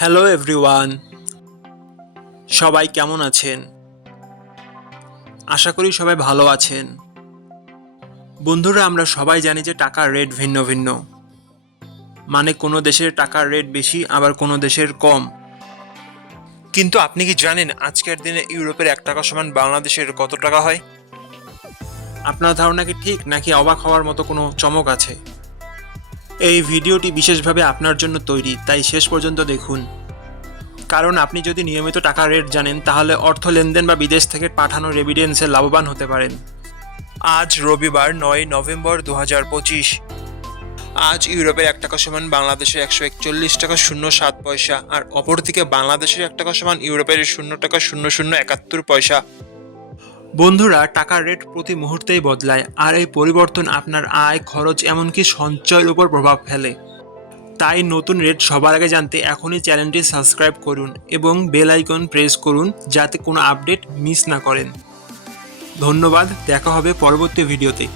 Hello everyone, সবাই কেমন আছেন? আশা করি সবাই ভালো আছেন। বন্ধুরা, আমরা সবাই জানি যে টাকার রেট ভিন্ন ভিন্ন। মানে কোনো দেশের টাকার রেট বেশি, আবার কোনো দেশের কম। কিন্তু আপনি কি জানেন আজকের দিনে ইউরোপের 1 টাকা সমান বাংলাদেশের কত টাকা হয়? আপনার ধারণা কি ঠিক, নাকি অবাক হওয়ার মতো কোনো চমক আছে? এই ভিডিওটি বিশেষভাবে আপনার জন্য তৈরি, তাই শেষ পর্যন্ত দেখুন। কারণ আপনি যদি নিয়মিত টাকার রেট জানেন, তাহলে অর্থ লেনদেন বা বিদেশ থেকে পাঠানো রেমিটেন্সে লাভবান হতে পারেন। আজ রবিবার 9 নভেম্বর 2025। আজ ইউরোপের 1 টাকা সমান বাংলাদেশের 141 টাকা 07 পয়সা, আর অপরদিকে বাংলাদেশের 1 টাকা সমান ইউরোপের 0 টাকা 0071 পয়সা। বন্ধুরা, টাকার রেট প্রতি মুহূর্তেই বদলায়, আর এই পরিবর্তন আপনার আয়, খরচ, এমনকি সঞ্চয়ের উপর প্রভাব ফেলে। তাই নতুন রেট সবার আগে জানতে এখনই চ্যানেলটি সাবস্ক্রাইব করুন এবং বেল আইকন প্রেস করুন, যাতে কোনো আপডেট মিস না করেন। ধন্যবাদ, দেখা হবে পরবর্তী ভিডিওতে।